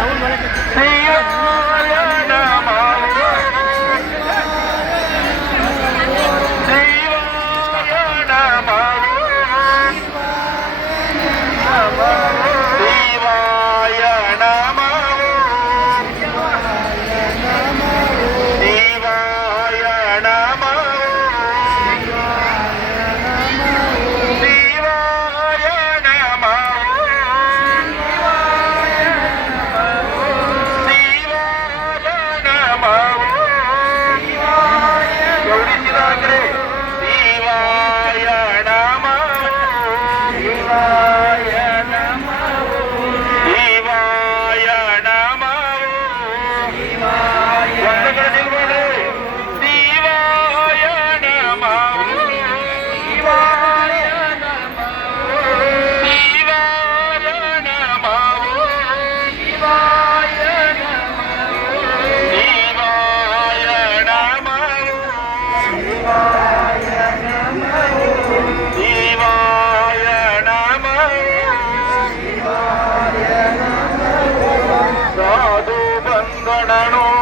I 呀。കൊടണോ